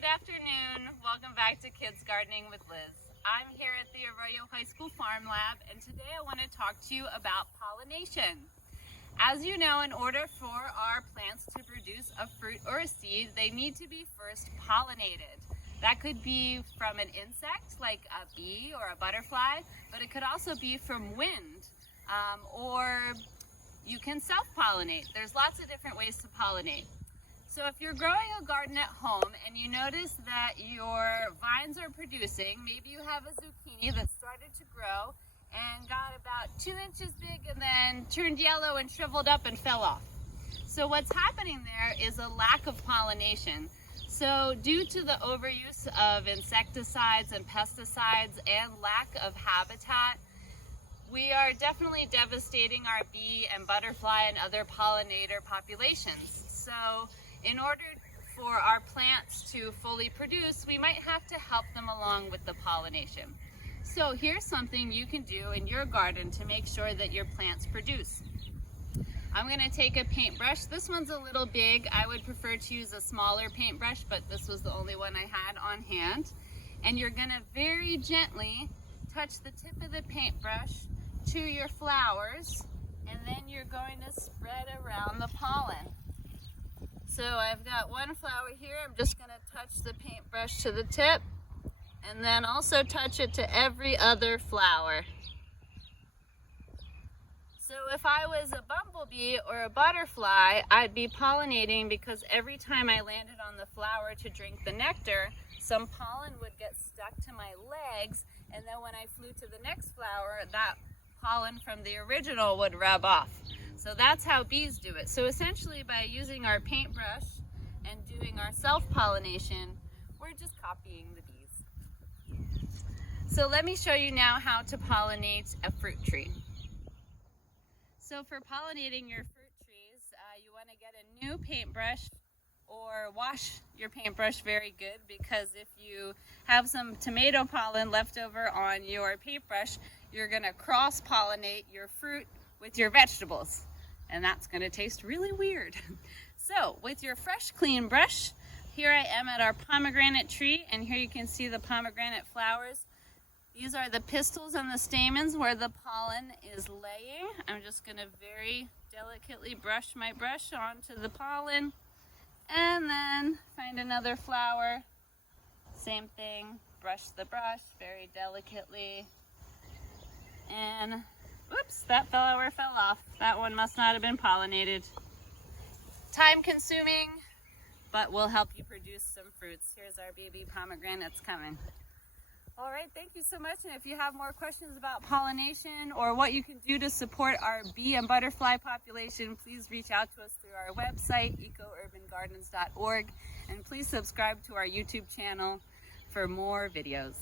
Good afternoon. Welcome back to Kids Gardening with Liz. I'm here at the Arroyo High School Farm Lab, and today I want to talk to you about pollination. As you know, in order for our plants to produce a fruit or a seed, they need to be first pollinated. That could be from an insect like a bee or a butterfly, but it could also be from wind, or you can self-pollinate. There's lots of different ways to pollinate. So if you're growing a garden at home and you notice that your vines are producing, maybe you have a zucchini that started to grow and got about 2 inches big and then turned yellow and shriveled up and fell off. So what's happening there is a lack of pollination. So due to the overuse of insecticides and pesticides and lack of habitat, we are definitely devastating our bee and butterfly and other pollinator populations. So in order for our plants to fully produce, we might have to help them along with the pollination. So here's something you can do in your garden to make sure that your plants produce. I'm going to take a paintbrush. This one's a little big. I would prefer to use a smaller paintbrush, but this was the only one I had on hand. And you're going to very gently touch the tip of the paintbrush to your flowers, and then you're going to spread around the pollen. So I've got one flower here. I'm just going to touch the paintbrush to the tip and then also touch it to every other flower. So if I was a bumblebee or a butterfly, I'd be pollinating because every time I landed on the flower to drink the nectar, some pollen would get stuck to my legs, and then when I flew to the next flower, that pollen from the original would rub off. So that's how bees do it. So essentially by using our paintbrush and doing our self-pollination, we're just copying the bees. So let me show you now how to pollinate a fruit tree. So for pollinating your fruit trees, you want to get a new paintbrush or wash your paintbrush very good, because if you have some tomato pollen left over on your paintbrush, you're going to cross-pollinate your fruit with your vegetables, and that's going to taste really weird. So with your fresh, clean brush, here I am at our pomegranate tree, and here you can see the pomegranate flowers. These are the pistils and the stamens where the pollen is laying. I'm just going to very delicately brush my brush onto the pollen, and then find another flower. Same thing, brush the brush very delicately, and oops, that flower fell off. That one must not have been pollinated. Time consuming, but will help you produce some fruits. Here's our baby pomegranates coming. All right, thank you so much. And if you have more questions about pollination or what you can do to support our bee and butterfly population, please reach out to us through our website, ecourbangardens.org, and please subscribe to our YouTube channel for more videos.